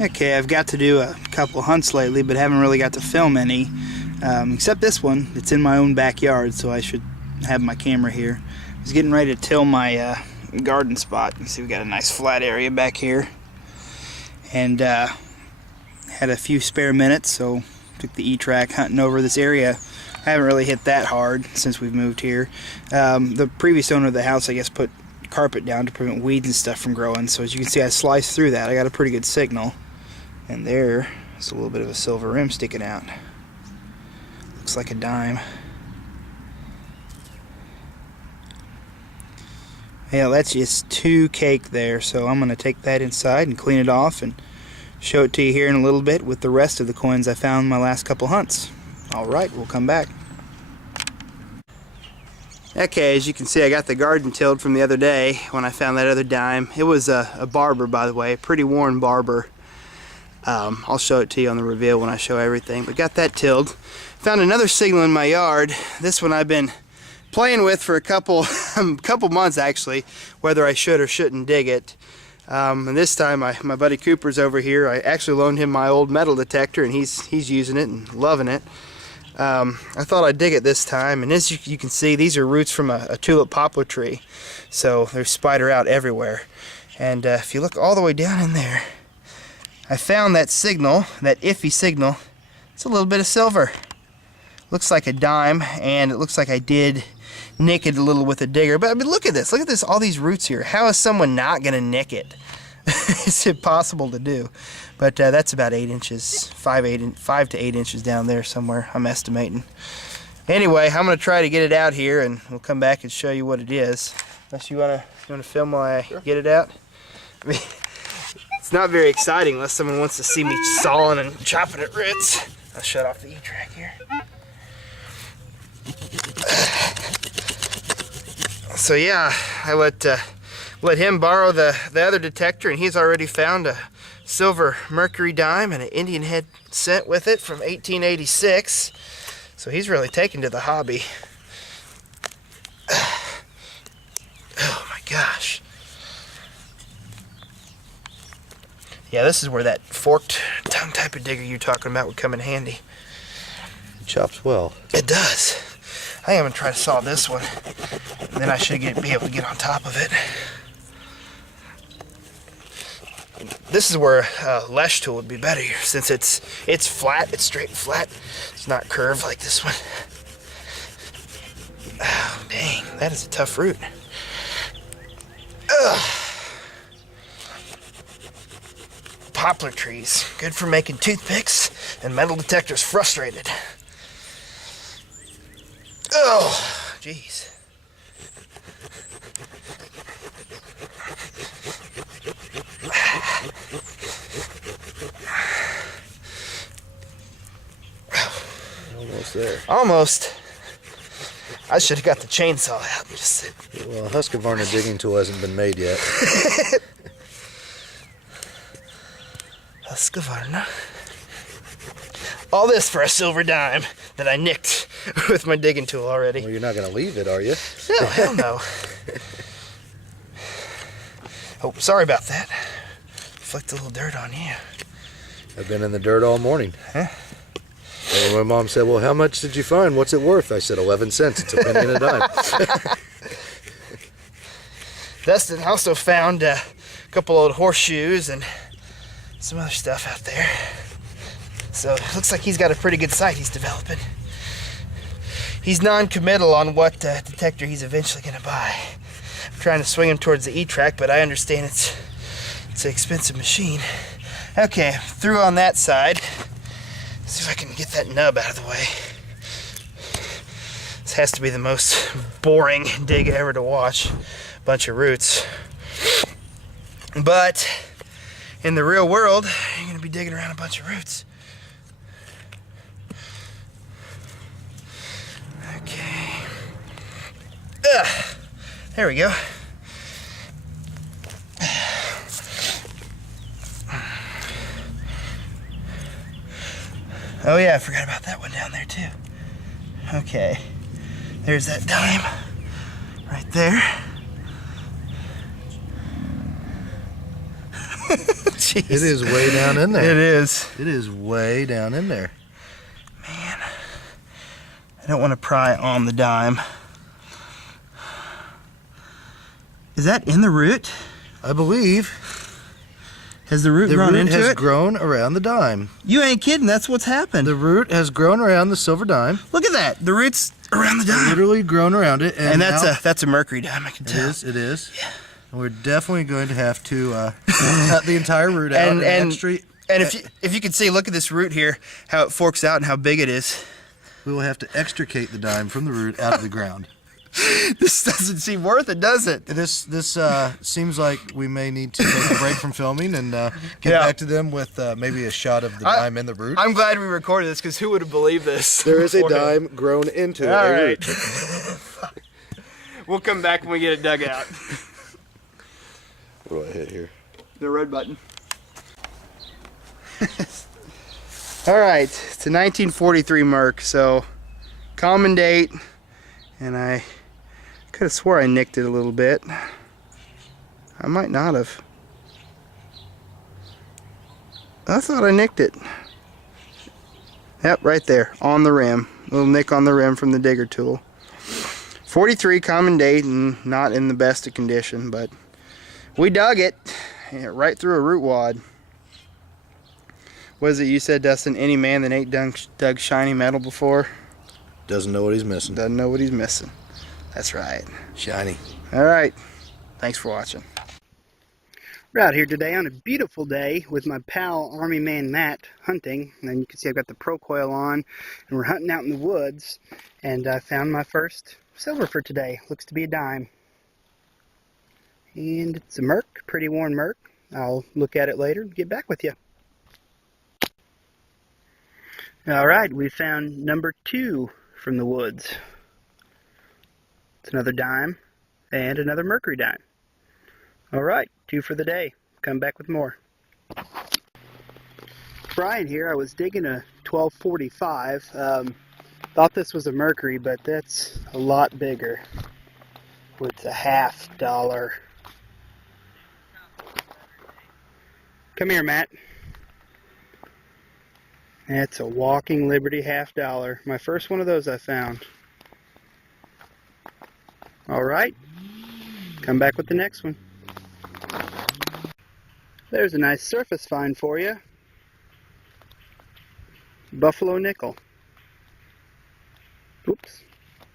Okay, I've got to do a couple hunts lately, but haven't really got to film any, except this one. It's in my own backyard, so I should have my camera here. I was getting ready to till my garden spot. You see we got a nice flat area back here, and had a few spare minutes, so took the E-Trac hunting over this area. I haven't really hit that hard since we've moved here. The previous owner of the house, I guess, put carpet down to prevent weeds and stuff from growing, so as you can see I sliced through that. I got a pretty good signal, and there's a little bit of a silver rim sticking out. Looks like a dime. Yeah, that's just too cake there, so I'm going to take that inside and clean it off and show it to you here in a little bit with the rest of the coins I found in my last couple hunts. Alright, we'll come back. Okay, as you can see, I got the garden tilled from the other day when I found that other dime. It was a barber, by the way, a pretty worn barber. I'll show it to you on the reveal when I show everything. But got that tilled. Found another signal in my yard. This one I've been playing with for a couple months actually, whether I should or shouldn't dig it. And this time my buddy Cooper's over here. I actually loaned him my old metal detector, and he's using it and loving it. I thought I'd dig it this time, and as you can see, these are roots from a tulip poplar tree, so they're spider out everywhere. And if you look all the way down in there, I found that signal, that iffy signal. It's a little bit of silver. Looks like a dime, and it looks like I did nick it a little with a digger. But I mean, look at this, all these roots here. How is someone not gonna nick it? It's impossible to do. But that's about 8 inches, 5 to 8 inches down there somewhere, I'm estimating. Anyway, I'm gonna try to get it out here, and we'll come back and show you what it is. Unless you wanna film while I get it out? I mean, it's not very exciting unless someone wants to see me sawing and chopping at roots. I'll shut off the E-Trac here. So yeah, I let him borrow the other detector, and he's already found a silver mercury dime and an Indian head cent with it from 1886. So he's really taken to the hobby. Oh my gosh. Yeah, this is where that forked tongue type of digger you're talking about would come in handy. It chops well. It does. I am going to try to saw this one, and then I should be able to get on top of it. This is where a lash tool would be better here, since it's flat, it's straight and flat. It's not curved like this one. Oh, dang, that is a tough root. Ugh. Poplar trees, good for making toothpicks, and metal detectors frustrated. Oh, jeez. Almost there. Almost. I should have got the chainsaw out and just sit. Well, Husqvarna digging tool hasn't been made yet. Husqvarna. All this for a silver dime that I nicked with my digging tool already. Well, you're not going to leave it, are you? No, hell no. Oh, sorry about that. Flicked a little dirt on you. I've been in the dirt all morning. Huh? And my mom said, well, how much did you find? What's it worth? I said, 11 cents. It's a penny and a dime. Dustin also found a couple old horseshoes and some other stuff out there. So it looks like he's got a pretty good sight he's developing. He's non-committal on what detector he's eventually going to buy. I'm trying to swing him towards the E-Trac, but I understand it's an expensive machine. Okay, through on that side. Let's see if I can get that nub out of the way. This has to be the most boring dig ever to watch. Bunch of roots. But in the real world, you're going to be digging around a bunch of roots. Okay. There we go. Oh yeah, I forgot about that one down there too. Okay, there's that dime right there. Jeez. It is way down in there. It is. It is way down in there. Man, I don't want to pry on the dime. Is that in the root? I believe Has the root grown into it? The root has grown around the dime. You ain't kidding. That's what's happened. The root has grown around the silver dime. Look at that. The root's around the dime. Literally grown around it. And that's a mercury dime, I can tell. It is. Yeah. And we're definitely going to have to cut the entire root out. And if you can see, look at this root here, how it forks out and how big it is. We will have to extricate the dime from the root out of the ground. This doesn't seem worth it, does it? This seems like we may need to take a break from filming and get back to them with maybe a shot of the dime in the root. I'm glad we recorded this, because who would have believed this? There is a dime grown into a root. We'll come back when we get it dug out. What do I hit here? The red button. All right, it's a 1943 Merc, so common date, and I could have swore I nicked it a little bit. I might not have. I thought I nicked it. Yep, right there, on the rim. Little nick on the rim from the digger tool. 43 common date and not in the best of condition, but we dug it right through a root wad. What is it you said, Dustin? Any man that ain't dug shiny metal before Doesn't know what he's missing. doesn't know what he's missing. That's right. Shiny. All right. Thanks for watching. We're out here today on a beautiful day with my pal Army Man Matt hunting. And you can see I've got the Pro Coil on, and we're hunting out in the woods. And I found my first silver for today. Looks to be a dime. And it's a Merc, pretty worn Merc. I'll look at it later and get back with you. Alright, we found number 2 from the woods. It's another dime and another mercury dime. Alright, 2 for the day. Come back with more. Brian here, I was digging a 1245. Thought this was a mercury, but that's a lot bigger. It's a $50. Come here, Matt. That's a walking Liberty $50. My first one of those I found. Alright, come back with the next one. There's a nice surface find for you. Buffalo nickel. Oops,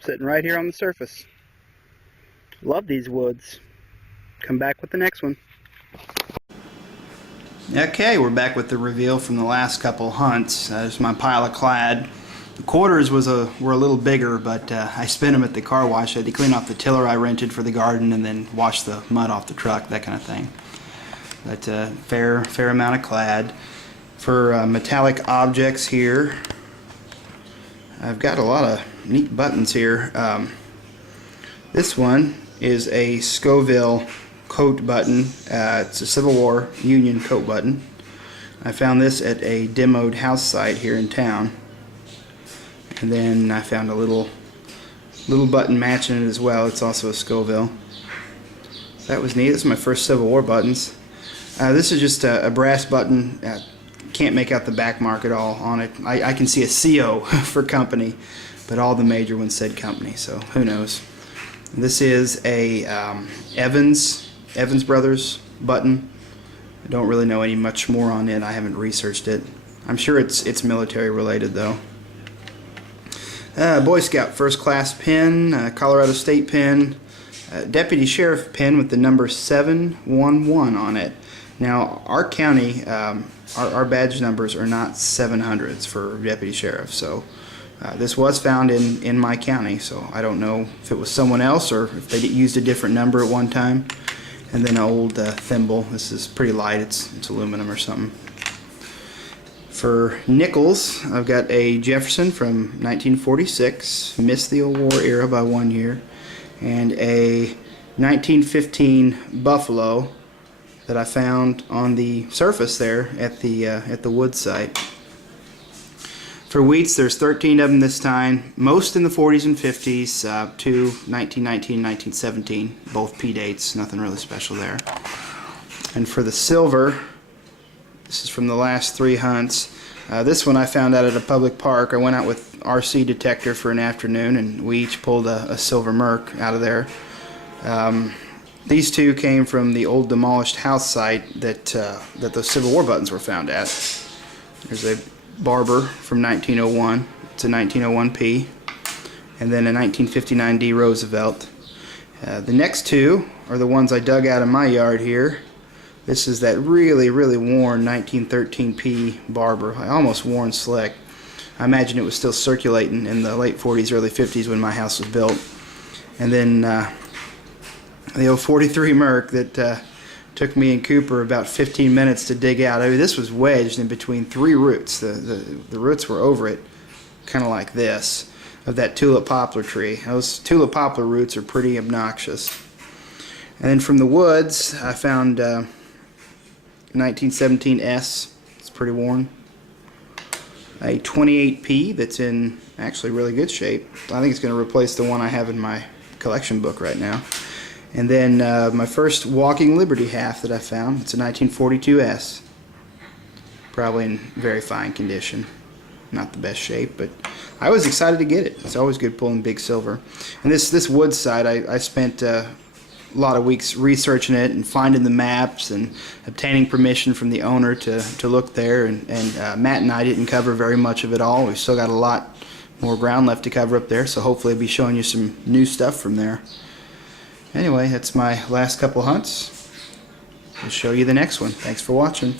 sitting right here on the surface. Love these woods. Come back with the next one. Okay, we're back with the reveal from the last couple hunts. There's my pile of clad. The quarters were a little bigger, but I spent them at the car wash. I had to clean off the tiller I rented for the garden and then wash the mud off the truck, that kind of thing. But fair amount of clad. For metallic objects here, I've got a lot of neat buttons here. This one is a Scoville coat button. It's a Civil War Union coat button. I found this at a demoed house site here in town. And then I found a little button matching it as well. It's also a Scoville. That was neat. This is my first Civil War buttons. This is just a brass button. Can't make out the back mark at all on it. I can see a CO for company, but all the major ones said company, so who knows. This is a Evans Brothers button. I don't really know any much more on it. I haven't researched it. I'm sure it's military related though. Boy Scout first class pin, Colorado State pin, Deputy Sheriff pin with the number 711 on it. Now our county, our badge numbers are not 700s for Deputy Sheriff, so this was found in my county, so I don't know if it was someone else or if they used a different number at one time. And then an old thimble. This is pretty light, it's aluminum or something. For nickels, I've got a Jefferson from 1946, missed the old war era by 1 year, and a 1915 Buffalo that I found on the surface there at the wood site. For wheats, there's 13 of them this time, most in the 40s and 50s, to 1919, 1917, both P dates, nothing really special there. And for the silver, This is from the last 3 hunts. This one I found out at a public park. I went out with RC detector for an afternoon, and we each pulled a silver merc out of there. These two came from the old demolished house site that those Civil War buttons were found at. There's a Barber from 1901. It's a 1901P, and then a 1959D Roosevelt. The next two are the ones I dug out of my yard here. This is that really, really worn 1913P Barber, almost worn slick. I imagine it was still circulating in the late 40s, early 50s when my house was built. And then the old 43 Merc that took me and Cooper about 15 minutes to dig out. I mean, this was wedged in between 3 roots. The roots were over it, kind of like this, of that tulip poplar tree. Those tulip poplar roots are pretty obnoxious. And then from the woods, I found 1917S. It's pretty worn. A 28P that's in actually really good shape. I think it's going to replace the one I have in my collection book right now. And then my first Walking Liberty half that I found. It's a 1942S. Probably in very fine condition. Not the best shape, but I was excited to get it. It's always good pulling big silver. And this wood side, I spent a lot of weeks researching it and finding the maps and obtaining permission from the owner to look there. And Matt and I didn't cover very much of it all. We've still got a lot more ground left to cover up there, so hopefully I'll be showing you some new stuff from there. Anyway, that's my last couple hunts. We'll show you the next one. Thanks for watching.